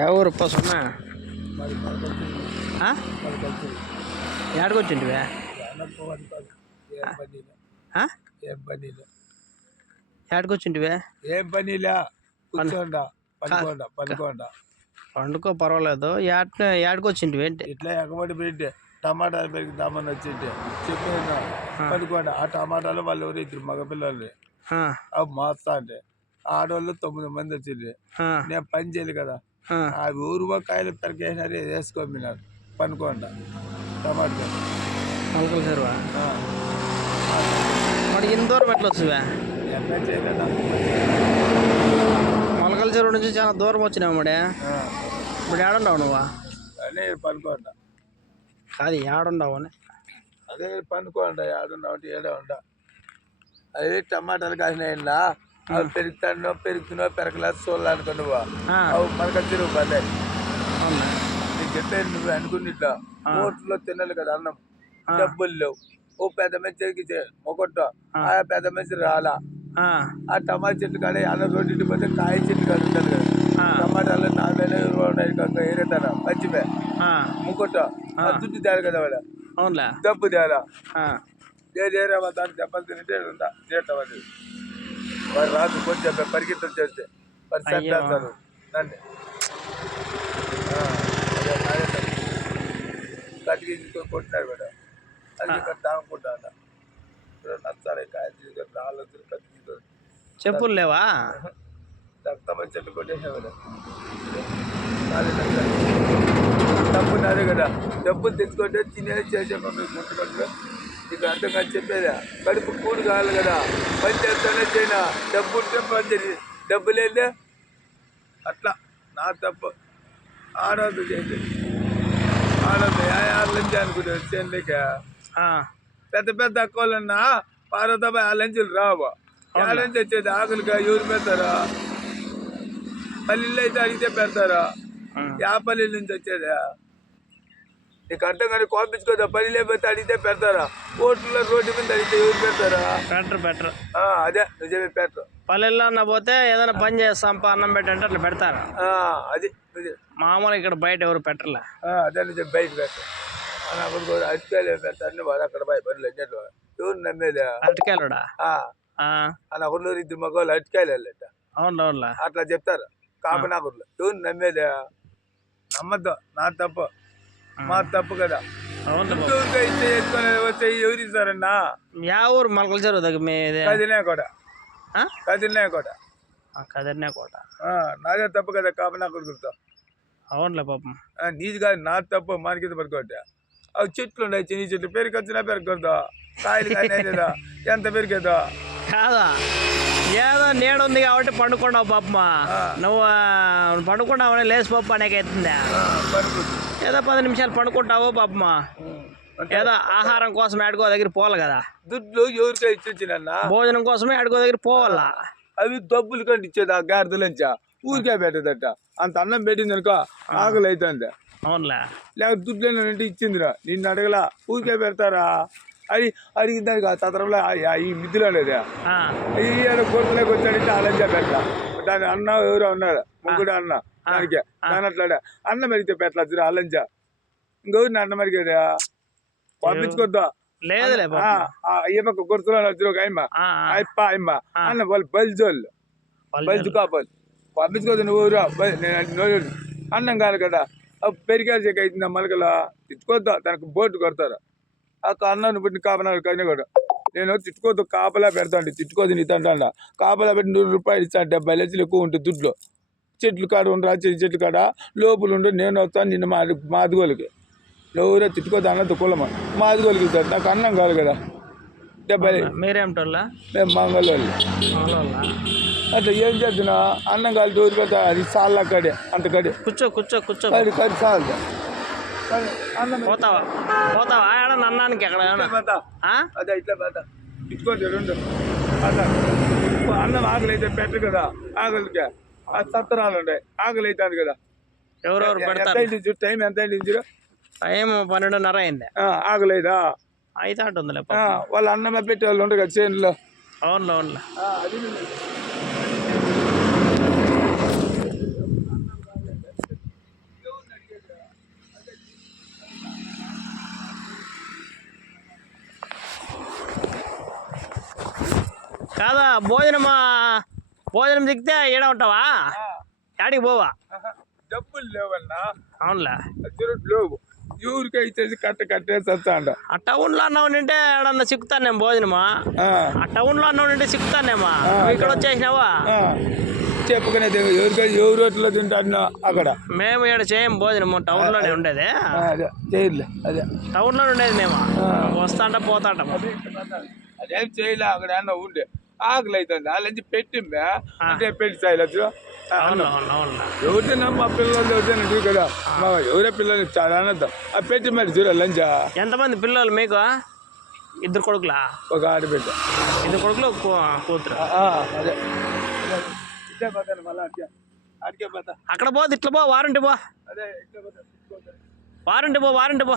ఏ ఊరు సున్నా ఏడకొచ్చింటివే ఏడకొచ్చింటివే ఏం పనిలే కూర్చోండా పండుకోండా పండుకో పర్వాలేదు ఏడకొచ్చింటివి ఏంటి ఇట్లా ఎగబడి పెట్టి టమాటాలు పెరుగుదామని వచ్చింటే చెప్పాను పడుకోండి. ఆ టమాటాలు వాళ్ళు ఎవరు ఇద్దరు మగపిల్లలు అవి మోస్తా అంటే ఆడవాళ్ళు 9 మంది వచ్చింది. నేను పని చేయాలి కదా, ఆ ఊరువో కాయలు పెరిగేసినారు వేసుకోమినారు పనుకోండా టమాటా మొలకలు చెరువా మరి ఇంత దూరం ఎట్లా వచ్చువా? ఎట్లా చేయలేదా మొలకల చెరువు నుంచి చాలా దూరం వచ్చినావు మడే. ఇప్పుడు ఏడుండవు నువ్వా? అని పనుకోండా. కాదు ఏడుండవు అని అదే పనుకోండా. ఏడున్నావు అంటే ఏడే ఉండ. అదే టమాటాలు కాసినాయండా అవి పెరుగుతున్నావు పెరగలేదు చూడాలనుకో నువ్వు అవి మనకు తిరుగు పల్లె నీకు చెప్పేది. నువ్వు అనుకున్నట్లా ఓట్లో తినాలి కదా అన్నం, డబ్బులు లేవు. ఓ పెద్ద మంచికి మొగొట్టు ఆ పెద్ద మంచి రాలా. ఆ టమాటా చెట్టు కాడ అన్నం రోడ్డు పోతే కాయ చెట్టు కాడ ఉంటుంది కదా, టమాటాలు 4,000 ఏరేతారా మంచిమే ముగ్గొట్టు దుడ్డు తేడు కదా వాడు డబ్బు తేడా ఏదేరా దానికి దెబ్బలు తింటే తీరుతామని వాడు రాదు. కొంచెం పరిగెత్తం చేస్తే మరి చంపేస్తారు నన్ను. కట్టి కొట్టినారు కూడా అది తాగుకుంటా నచ్చాలి కాయ తీసుకొని రాళ్ళు కట్టి తీసుకొని చెప్పులు లేవా? రక్తమని చెట్టు కొట్టేసా కదా డబ్బు నాదే కదా. డబ్బులు తెచ్చుకుంటే తినేది చేసే ముట్టుకుంటే నీకు అర్థం కాదు చెప్పేదా. కడుపు కూడు కావాలి కదా, పని చేస్తానే చేయనా. డబ్బు ఉంటే పని చేసి డబ్బు లేదే అట్లా నా తప్పు. ఆడవద్దు చేసి ఆడవద్దు ఆరు లంచి అనుకుంటారు చేనులేక. పెద్ద పెద్ద అక్కలన్నా పార్వతమ్మ ఆ లంచులు రావు. ఆ లంచి వచ్చేది ఆకులుగా ఎవరు పెడతారా? పల్లెల్లో అయితే అడిగితే పెడతారా? యా పల్లె నుంచి వచ్చేదా నీకు అర్థం కానీ కోపించుకోదా. పని లేకపోతే అడిగితే పెడతారా? ఓట్లలో రోడ్డు మీద అడిగితే ఎవరు పెడతారా? పెట్టరు. అదే నిజమే పెట్టరు. పల్లెల్లో అన్న పోతే ఏదైనా పని చేస్తాం అన్నం పెట్టంటే అట్లా పెడతారా? అది మామూలు ఇక్కడ బయట ఎవరు పెట్టర్లే. అదే నిజం బయట పెడతారు. అప్పుడు అరటికాయలు పెడతారని వాడు అక్కడ పోయి పనులు వచ్చేట్లు ఎవరు నమ్మేదా? అరటికాయలుడా అప్పుడు 2 మగవాళ్ళు అరటికాయలు వెళ్ళట అవును అట్లా చెప్తారు. కాపనాకుర్లు ఎవరు నమ్మేదా? నమ్మద్దు. నా తప్పు, మా తప్పు కదా. ఇచ్చే వేసుకొని వచ్చే ఎవరు ఇస్తారన్నా? యా ఊరు మొలకల చెరువు దగ్గర మీది? కదిరినా కోట. నాదే తప్పు కదా కాపనాకుర్తో. అవునులే పాపం. నీది కాదు నా తప్పు. మనకి పడుకోవట్టే అవి చెట్లు ఉన్నాయి, చిన్న చెట్లు పెరికొచ్చినా పెరగకూడదు. కాయలు కానీ లేదా ఎంత పెరిగేదో కాదా? ఏదో నీడ ఉంది కాబట్టి పండుకున్నావు పాపమా. నువ్వు పండుకున్నావని లేచి పప్పు అనేకైతుందా? ఏదో 10 నిమిషాలు పండుకుంటావు పాపమా. ఏదో ఆహారం కోసం ఏడుకో దగ్గర పోవాలి కదా. దుడ్లు ఎవరికై ఇచ్చినన్నా భోజనం కోసమే ఏడుకో దగ్గర పోవాలా. అవి డబ్బులు కంటే ఇచ్చేది ఆ గాడిదలంచా ఊరికే పెట్టదట. అంత అన్నం పెట్టింది అనుకో ఆకలి అవుతుంది. అవునులే. లేకపోతే దుడ్లు అంటే ఇచ్చిందిరా, నిన్ను అడగలా. ఊరికే పెడతారా? అది అడిగిన దానికి ఆ తత్రంలో ఈ మిద్దులు అనేది కొడుకులోకి వచ్చాడంటే అలంచా పెట్టా. దాని అన్న ఎవరో ఉన్నాడు ముగ్గుడు అన్న దానికి దాని అట్లాడా అన్నం మరిగితే పెట్టలేదు అలంచా. ఇంకెవరిని అన్నం మరిగేదా? పంపించుకోద్దా అయ్యమ్మకు గుర్తులో వచ్చిన ఒక అయ్యమ్మ అయ్యమ్మ అన్న వాళ్ళు బల్జు కాపాలి పంపించుకోద్దు. నువ్వు అన్నం కాదు కదా. పెరిగాల్సి అవుతుంది మలకలా తిట్టుకోద్దా. దానికి బోర్డు కొడతారు. ఆ అన్నాన్ని పెట్టి కాపనాడు కన్నా కూడా నేను తిట్టుకోద్దు కాపలా పెడతాండి. తిట్టుకోద్దు నీ తండ్రి కాపలా పెట్టి 100 రూపాయలు ఇస్తాను. 70 లక్షలు ఎక్కువ ఉంటుంది దుడ్లు. చెట్లు కాడ ఉండరా చెట్టు కాడ లోపల ఉండు. నేను వస్తాను నిన్ను మాదిగోళ్ళకి. ఎవరో తిట్టుకోద్దు అన్నది కులమా మాదిగోళ్ళకి ఇస్తారు. నాకు అన్నం కాదు కదా. 70 మీరేమిటోళ్ళ? మేము మంగళోళ్ళు. అట్లా ఏం చేస్తున్నా అన్నం కాదు దూరి పెడతా. అది సాల్ కడే అంత కడే కూర్చో అది కడి చాలు. పోతావా అన్నానికి ఎక్కడ అదే ఇట్లా పోతా ఇచ్చుకోండి 2 అన్నం ఆకలి అయితే పెట్టు కదా. ఆకలికి ఆ సత్తరాలు ఉంటాయి. ఆకలి అవుతుంది కదా. ఎవరెవరు పెడతారు? టైం ఎంత అయింది? టైం 12:30 అయింది. ఆకలి అయిదా అయితే అంటుందిలే. వాళ్ళు అన్నమే పెట్టే వాళ్ళు ఉంటారు కదా చేనులో. అవునులే. భోజనం దిగితే ఈడ ఉంటావా? యాడికి పోవా? డబ్బులు లేవన్నా. అవునులే, లేవు. ఊరికే ఇచ్చేసి కట్టేసి వస్తాండ. ఆ టౌన్లో అన్నావు నింటే ఏడన్నా చిక్కుతానేమో భోజనమా? ఆ టౌన్లో అన్నావు నింటే చిక్కుతానేమా? ఇక్కడ వచ్చేసినావా? చెప్పుకునేది ఎవరి రోడ్లో తింటాను అక్కడ. మేము ఇక్కడ చేయం భోజనము, టౌన్లోనే ఉండేది. అదే చేయలే, అదే టౌన్లో ఉండేది మేము. వస్తాంట పోతాంటాము. అదేం చేయలే, అక్కడ అన్న ఉండే ఆకలి అవుతుంది. వాళ్ళని పెట్టిందా అంటే పెట్టి చేయలేదు. ఎవరిదైనా మా పిల్లలు ఎవరిదైనా అడిగి కదా, మా ఎవరే పిల్లలు చాలా అనద్దాం. ఆ పెట్టి మరి చూడ లంచా. ఎంతమంది పిల్లలు మీకు? 2 కొడుకులా? ఒక ఆడబిడ్డ. 2 కొడుకులు, ఒక కూతురు. అదే మళ్ళీ అడిగే పోతా. అక్కడ పోదు, ఇట్లా పో, వారంటీ పో. అదే వారంటీ పో.